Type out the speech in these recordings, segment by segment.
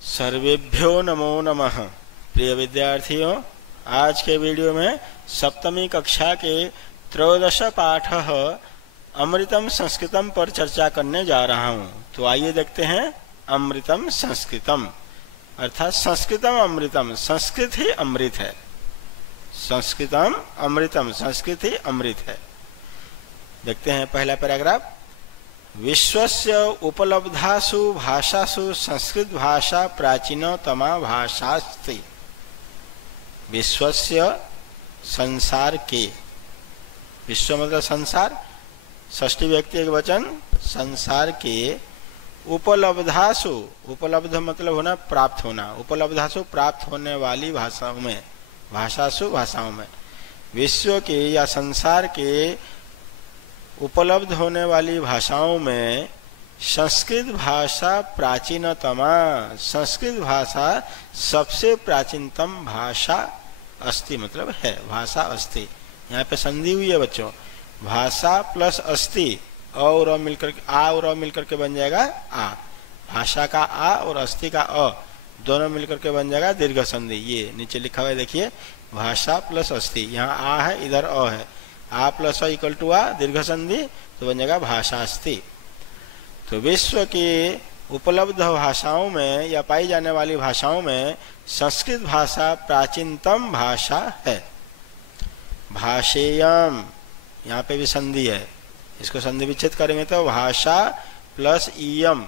सर्वेभ्यो नमो नमः। प्रिय विद्यार्थियों, आज के वीडियो में सप्तमी कक्षा के त्रयोदश पाठ अमृतम संस्कृतम पर चर्चा करने जा रहा हूँ। तो आइए देखते हैं अमृतम संस्कृतम, अर्थात संस्कृतम अमृतम, संस्कृत ही अमृत है। संस्कृतम अमृतम, संस्कृत ही अमृत है। देखते हैं पहला पैराग्राफ। विश्वस्य उपलब्धासु भाषासु संस्कृत भाषा प्राचीनतमा भाषास्ति। विश्वस्य, संसार के, विश्व मतलब संसार, षष्ठी व्यक्ति एक वचन, संसार के उपलब्धासु, उपलब्ध मतलब होना, प्राप्त होना, उपलब्धासु प्राप्त होने वाली भाषाओं में, भाषासु भाषाओं में, विश्व के या संसार के उपलब्ध होने वाली भाषाओं में संस्कृत भाषा प्राचीनतमा, संस्कृत भाषा सबसे प्राचीनतम भाषा अस्ति मतलब है, भाषा अस्ति। यहाँ पे संधि हुई है बच्चों, भाषा प्लस अस्ति, और मिलकर आ और मिलकर के बन जाएगा आ। भाषा का आ और अस्ति का अ दोनों मिलकर के बन जाएगा दीर्घ संधि। ये नीचे लिखा हुआ है देखिए, भाषा प्लस अस्ति, यहाँ आ है इधर अ है, आ प्लस अ इक्वल टू आ, दीर्घ संधि, तो बन जाएगा भाषास्ति। तो विश्व के उपलब्ध भाषाओं में या पाई जाने वाली भाषाओं में संस्कृत भाषा प्राचीनतम भाषा है। भाषेयम, यहाँ पे भी संधि है, इसको संधि विच्छेद करेंगे तो भाषा प्लस इयम,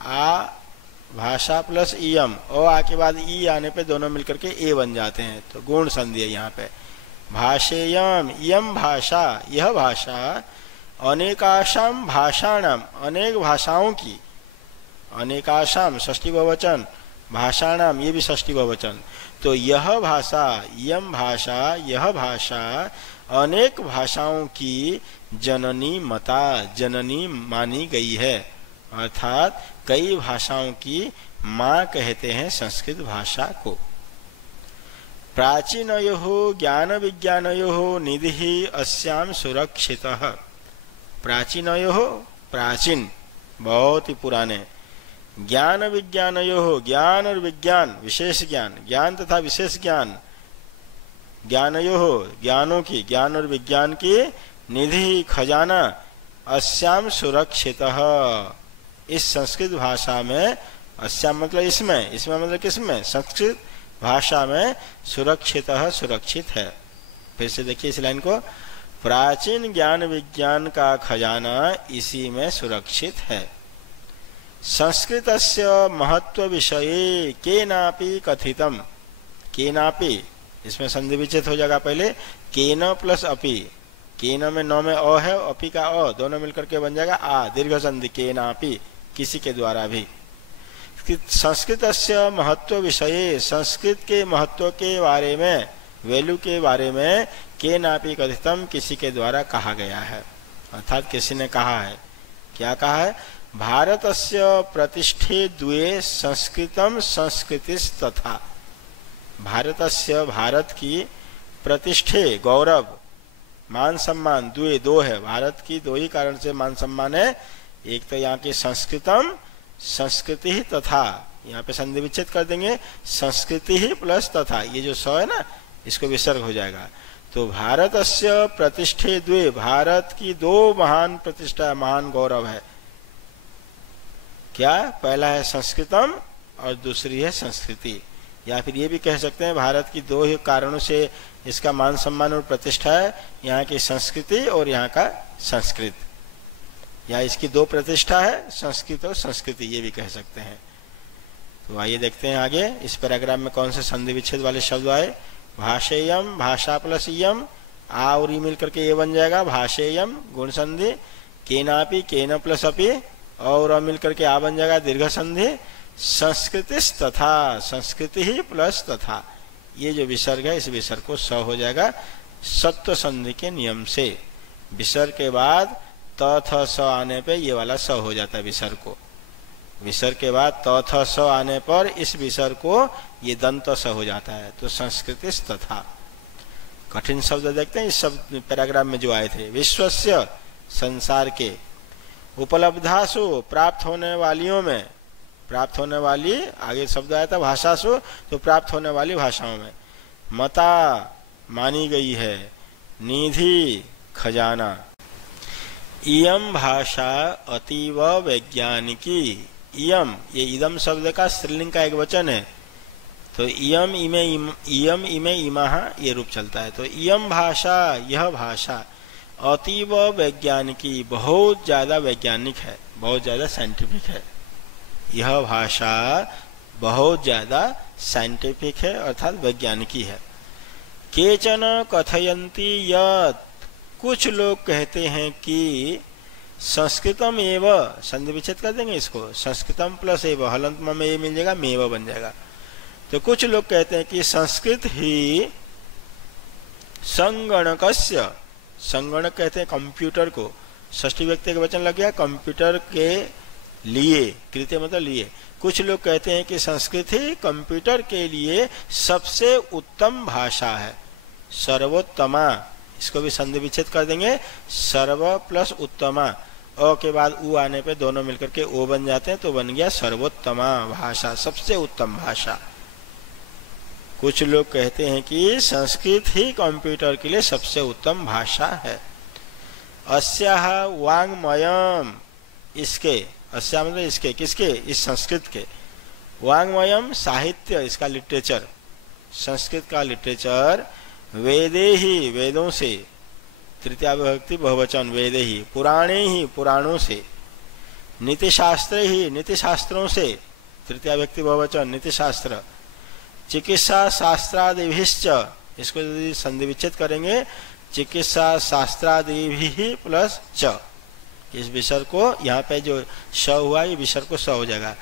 आ भाषा प्लस इयम, और आ के बाद ई आने पे दोनों मिलकर के ए बन जाते हैं, तो गुण संधि है यहाँ पे। भाषेयम, इयम भाषा, यह भाषा अनेकाशाम भाषाणाम, अनेक भाषाओं की, अनेकाशाम षष्ठी बहुवचन, भाषाणाम ये भी षष्ठी बहुवचन, तो यह भाषा, इयम भाषा, यह भाषा अनेक भाषाओं की जननी मता, जननी मानी गई है, अर्थात कई भाषाओं की माँ कहते हैं संस्कृत भाषा को। प्राचीनयोः ज्ञान विज्ञानयोः निधिः अस्याम सुरक्षितः। प्राचीनयोः, प्राचीन बहुत ही पुराने, ज्ञान विज्ञानयोः, ज्ञान और विज्ञान, विशेष ज्ञान, ज्ञान तथा विशेष ज्ञान, ज्ञानयोः ज्ञानों की, ज्ञान और विज्ञान की, निधि खजाना, अस्याम सुरक्षितः इस संस्कृत भाषा में, अस्याम मतलब इसमें, इसमें मतलब किसमें, संस्कृत भाषा में, सुरक्षितः सुरक्षित है। फिर से देखिए इस लाइन को, प्राचीन ज्ञान विज्ञान का खजाना इसी में सुरक्षित है। संस्कृतस्य महत्व विषये केनापि कथितम, केनापि इसमें संधि विच्छेद हो जाएगा पहले, केन प्लस अपि, केन में नौ में अ है, अपि का अ, दोनों मिलकर के बन जाएगा आ, दीर्घ संधि, केनापि किसी के द्वारा भी। संस्कृतस्य महत्व विषये, संस्कृत के महत्व के बारे में, वैल्यू के बारे में, केनापि कथितम किसी के द्वारा कहा गया है, अर्थात किसी ने कहा है। क्या कहा है? भारतस्य प्रतिष्ठे द्वे संस्कृतम संस्कृतिस्तथा। भारतस्य भारत की, प्रतिष्ठे गौरव, मान सम्मान, द्वे दो है, भारत की दो ही कारण से मान सम्मान है, एक तो यहाँ की संस्कृतम, संस्कृति ही तथा, यहाँ पे संधि विच्छेद कर देंगे, संस्कृति ही प्लस तथा, ये जो स है ना इसको विसर्ग हो जाएगा। तो भारतस्य प्रतिष्ठे द्वे, भारत की दो महान प्रतिष्ठा, महान गौरव है। क्या? पहला है संस्कृतम और दूसरी है संस्कृति, या फिर ये भी कह सकते हैं भारत की दो ही कारणों से इसका मान सम्मान और प्रतिष्ठा है, यहाँ की संस्कृति और यहाँ का संस्कृत, या इसकी दो प्रतिष्ठा है, संस्कृत और संस्कृति, ये भी कह सकते हैं। तो आइए देखते हैं आगे इस पैराग्राफ में कौन से संधि विच्छेद वाले शब्द आए। भाषेयम, भाषा प्लस इयम, आ और ई मिल करके ये बन जाएगा भाषेयम गुण संधि, केनापि, केन प्लस अपि, और मिल करके आ बन जाएगा दीर्घ संधि, संस्कृतिस तथा, संस्कृति ही प्लस तथा, ये जो विसर्ग है इस विसर्ग को स हो जाएगा सत्व संधि के नियम से। विसर्ग के बाद त थ स आने पे ये वाला स हो जाता है विसर्ग को, विसर्ग के बाद त थ स आने पर इस विसर्ग को ये दंत स हो जाता है, तो संस्कृतिस तथा। कठिन शब्द देखते हैं इस शब्द पैराग्राफ में जो आए थे। विश्वस्य संसार के, उपलब्धासु प्राप्त होने वालियों में, प्राप्त होने वाली आगे शब्द आया था भाषासु, तो प्राप्त होने वाली भाषाओं में, मता मानी गई है, निधि खजाना। इयम भाषा अतीव वैज्ञानिकी। इयम, ये इदम शब्द का स्त्रीलिंग का एक वचन है, तो इयम इमे इमाह ये रूप चलता है। तो इयम भाषा, यह भाषा अतीव वैज्ञानिकी, बहुत ज्यादा वैज्ञानिक है, बहुत ज्यादा साइंटिफिक है। यह भाषा बहुत ज्यादा साइंटिफिक है अर्थात वैज्ञानिकी है। केचन कथयन्ति यत्, कुछ लोग कहते हैं कि संस्कृतम एव, संधि विच्छेद कर देंगे इसको, संस्कृतम प्लस एव, हलंत में ये मिल जाएगा, मेव बन जाएगा। तो कुछ लोग कहते हैं कि संस्कृत ही संगणकस्य, संगणक कहते हैं कंप्यूटर को, षष्ठी व्यक्ति का वचन लग गया, कंप्यूटर के लिए, कृत्य मतलब लिए। कुछ लोग कहते हैं कि संस्कृत ही कंप्यूटर के लिए सबसे उत्तम भाषा है, सर्वोत्तमा। इसको भी संधि विच्छेद कर देंगे, सर्व प्लस उत्तमा, अ के बाद उ आने पे दोनों मिलकर के ओ बन जाते हैं, तो बन गया सर्वोत्तमा भाषा, सबसे उत्तम भाषा। कुछ लोग कहते हैं कि संस्कृत ही कंप्यूटर के लिए सबसे उत्तम भाषा है। अस्याह वाङ्मयम्, इसके, अस्या मतलब इसके, किसके, इस संस्कृत के, वाङ्मयम् साहित्य, इसका लिटरेचर, संस्कृत का लिटरेचर, वेदे ही, वेदों से, तृतीया विभक्ति बहुवचन, वेदे ही, पुराणे ही, पुराणों से, नीतिशास्त्र ही, नीतिशास्त्रों से, तृतीया विभक्ति बहुवचन, नीतिशास्त्र, चिकित्सा शास्त्रादिभिश्च, इसको यदि संधि विच्छेद करेंगे, चिकित्सा शास्त्रादिभि प्लस च, इस विसर्ग को यहाँ पे जो श हुआ ये विसर्ग को स हो जाएगा,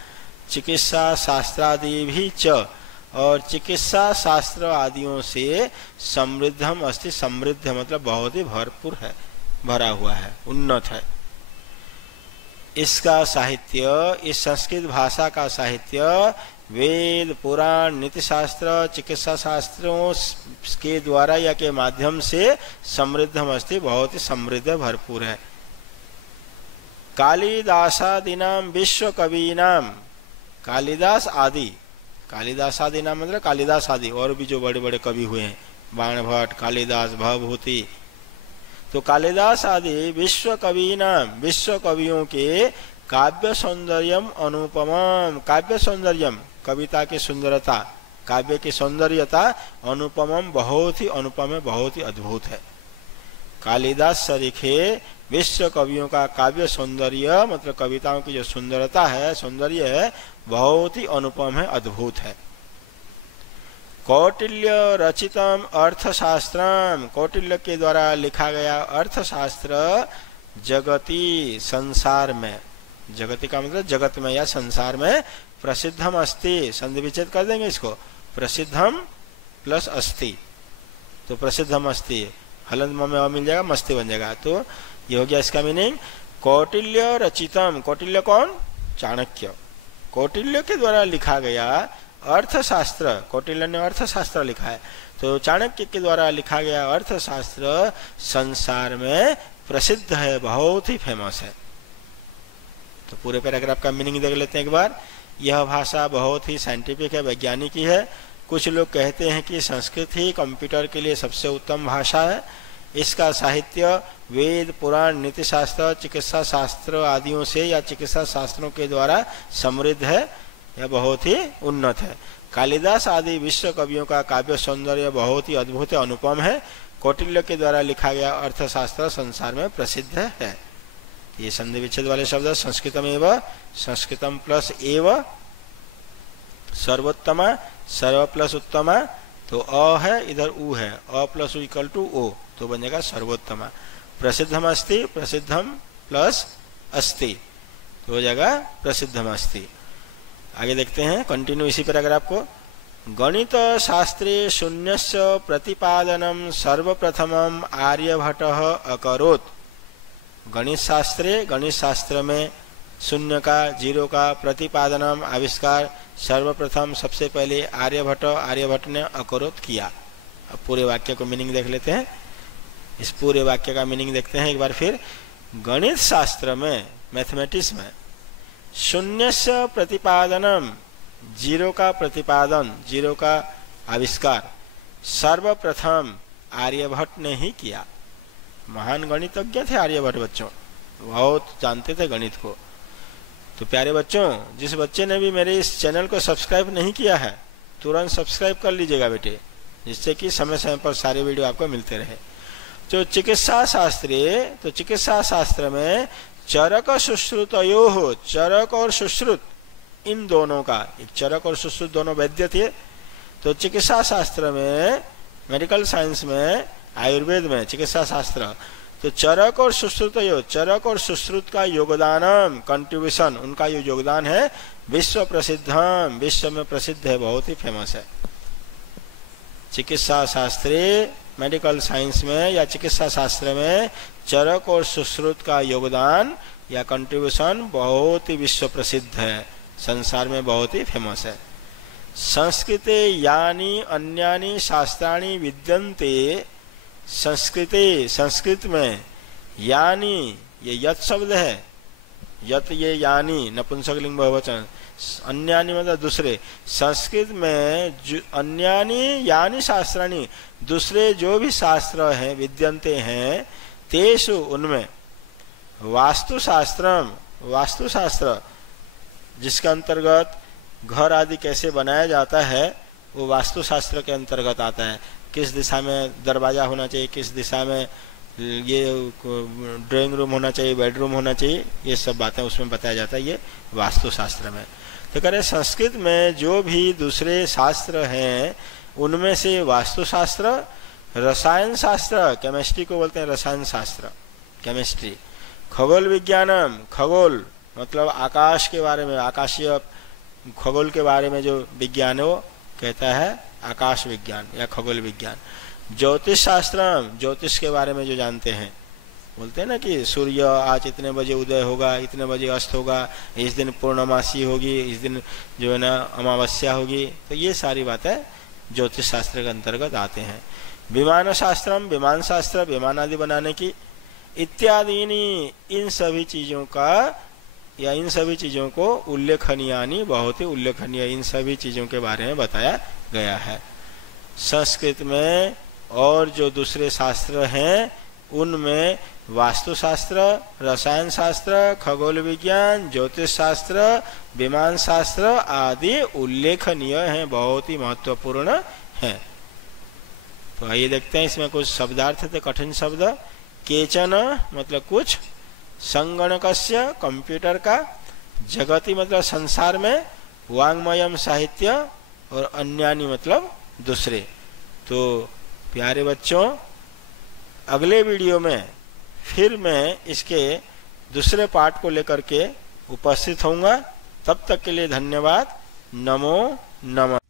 चिकित्सा शास्त्रादिभि च, और चिकित्सा शास्त्र आदियों से समृद्धम अस्ति, समृद्ध मतलब बहुत ही भरपूर है, भरा हुआ है, उन्नत है। इसका साहित्य, इस संस्कृत भाषा का साहित्य वेद, पुराण, नीति शास्त्र, चिकित्सा शास्त्रों के द्वारा या के माध्यम से समृद्धम अस्ति, बहुत ही समृद्ध भरपूर है। कालिदासादीनाम विश्व कवीनाम, कालिदास आदि, कालिदास आदि नाम मतलब कालिदास आदि, और भी जो बड़े बड़े कवि हुए हैं, बाणभट्ट, कालिदास, भवभूति, तो कालिदास आदि विश्व कवि नाम, विश्व कवियों के काव्य सौंदर्यम अनुपमम, काव्य सौंदर्यम कविता की सुंदरता, काव्य की सौंदर्यता, अनुपमम बहुत ही अनुपम है, बहुत ही अद्भुत है। कालिदास सरीखे विश्व कवियों का काव्य सौंदर्य मतलब कविताओं की जो सुंदरता है, सौंदर्य है, बहुत ही अनुपम है, अद्भुत है। कौटिल्य रचितम अर्थशास्त्रम, कौटिल्य के द्वारा लिखा गया अर्थशास्त्र, जगति संसार में, जगति का मतलब जगत में या संसार में, प्रसिद्धम अस्ति, संधि विच्छेद कर देंगे इसको, प्रसिद्धम प्लस अस्ति, तो प्रसिद्धम अस्ति, हलंत में मिल जाएगा, मस्ती बन जाएगा, तो ये हो गया इसका मीनिंग। कौटिल्य रचितम, कौटिल्य कौन, चाणक्य, कौटिल्य के द्वारा लिखा गया अर्थशास्त्र, कौटिल्य ने अर्थशास्त्र लिखा है, तो चाणक्य के द्वारा लिखा गया अर्थशास्त्र संसार में प्रसिद्ध है, बहुत ही फेमस है। तो पूरे पैराग्राफ का मीनिंग देख लेते हैं एक बार। यह भाषा बहुत ही साइंटिफिक है, वैज्ञानिक ही है। कुछ लोग कहते हैं कि संस्कृत ही कंप्यूटर के लिए सबसे उत्तम भाषा है। इसका साहित्य वेद, पुराण, नीति शास्त्र, चिकित्सा शास्त्र आदियों से या चिकित्सा शास्त्रों के द्वारा समृद्ध है, यह बहुत ही उन्नत है। कालिदास आदि विश्व कवियों का काव्य सौंदर्य बहुत ही अद्भुत है, अनुपम है। कौटिल्य के द्वारा लिखा गया अर्थशास्त्र संसार में प्रसिद्ध है। ये संधि विच्छेद वाले शब्द संस्कृतम एव, संस्कृतम प्लस एव, सर्वोत्तमा, सर्व प्लस उत्तमा, तो अ है इधर उ है, अ प्लस उ इक्वल टू ओ, तो बन जाएगा सर्वोत्तमा। प्रसिद्धम अस्ति, प्रसिद्धम प्लस अस्ति, तो हो जाएगा प्रसिद्धम अस्ति। आगे देखते हैं, कंटिन्यू इसी पैराग्राफ को। गणित शास्त्रे शून्यस्य प्रतिपादनम सर्वप्रथमम आर्यभट्टः अकरोत्। गणित शास्त्रे, गणित शास्त्र में शून्य का, जीरो का प्रतिपादनम आविष्कार सर्वप्रथम सबसे पहले आर्यभट्ट ने अकरोत् किया। अब पूरे वाक्य को मीनिंग देख लेते हैं। इस पूरे वाक्य का मीनिंग देखते हैं एक बार फिर। गणित शास्त्र में, मैथमेटिक्स में, शून्यस्य प्रतिपादनम, जीरो का प्रतिपादन, जीरो का आविष्कार सर्वप्रथम आर्यभट्ट ने ही किया। महान गणितज्ञ थे आर्यभट्ट बच्चों, बहुत जानते थे गणित को। तो प्यारे बच्चों, जिस बच्चे ने भी मेरे इस चैनल को सब्सक्राइब नहीं किया है तुरंत सब्सक्राइब कर लीजिएगा बेटे, जिससे कि समय समय पर सारे वीडियो आपको मिलते रहे। तो चिकित्सा शास्त्र में चरक सुश्रुतयोः, चरक और सुश्रुत इन दोनों का, एक चरक और सुश्रुत दोनों वैद्य थे। तो चिकित्सा शास्त्र में, मेडिकल साइंस में, आयुर्वेद में चिकित्सा शास्त्र, तो चरक और सुश्रुत, चरक और सुश्रुत का योगदान, कंट्रीब्यूशन, उनका जो योगदान है विश्व प्रसिद्धम, विश्व में प्रसिद्ध है, बहुत ही फेमस है। चिकित्सा शास्त्रे, मेडिकल साइंस में या चिकित्सा शास्त्र में चरक और सुश्रुत का योगदान या कंट्रीब्यूशन बहुत ही विश्व प्रसिद्ध है, संसार में बहुत ही फेमस है। संस्कृते यानी अन्यानि शास्त्राणि विद्यन्ते, संस्कृते, संस्कृत में, यानी ये यत शब्द है, यत ये यानी नपुंसकलिंग बहुवचन, अन्यानि मतलब दूसरे। संस्कृत में अन्यानि यानी शास्त्राणि, दूसरे जो भी शास्त्र हैं विद्यन्ते हैं, तेषु उनमें, वास्तुशास्त्रम, वास्तुशास्त्र जिसके अंतर्गत घर आदि कैसे बनाया जाता है वो वास्तुशास्त्र के अंतर्गत आता है। किस दिशा में दरवाजा होना चाहिए, किस दिशा में ये ड्राइंग रूम होना चाहिए, बेडरूम होना चाहिए, ये सब बातें उसमें बताया जाता है, ये वास्तुशास्त्र में। तो कह रहे संस्कृत में जो भी दूसरे शास्त्र हैं उनमें से वास्तुशास्त्र, रसायन शास्त्र, केमिस्ट्री को बोलते हैं रसायन शास्त्र, केमिस्ट्री, खगोल विज्ञानम, खगोल मतलब आकाश के बारे में, आकाशीय खगोल के बारे में जो विज्ञान है वो कहता है आकाश विज्ञान या खगोल विज्ञान। ज्योतिष शास्त्रम, ज्योतिष के बारे में जो जानते हैं, बोलते हैं ना कि सूर्य आज इतने बजे उदय होगा, इतने बजे अस्त होगा, इस दिन पूर्णमासी होगी, इस दिन जो है ना अमावस्या होगी, तो ये सारी बातें ज्योतिष शास्त्र के अंतर्गत आते हैं। विमान शास्त्रम, विमान शास्त्र, विमान आदि बनाने की, इत्यादि, इन सभी चीजों का या इन सभी चीजों को उल्लेखनीयानि, बहुत ही उल्लेखनीय इन सभी चीजों के बारे में बताया गया है। संस्कृत में और जो दूसरे शास्त्र हैं उनमें वास्तुशास्त्र, रसायन शास्त्र, खगोल विज्ञान, ज्योतिष शास्त्र, विमान शास्त्र आदि उल्लेखनीय हैं, बहुत ही महत्वपूर्ण हैं। तो आइए देखते हैं, इसमें कुछ शब्दार्थ थे, कठिन शब्द। केचन मतलब कुछ, संगणकस्य कंप्यूटर का, जगति मतलब संसार में, वांग्मयम साहित्य, और अन्यानि मतलब दूसरे। तो प्यारे बच्चों, अगले वीडियो में फिर मैं इसके दूसरे पार्ट को लेकर के उपस्थित होऊंगा। तब तक के लिए धन्यवाद। नमो नमः।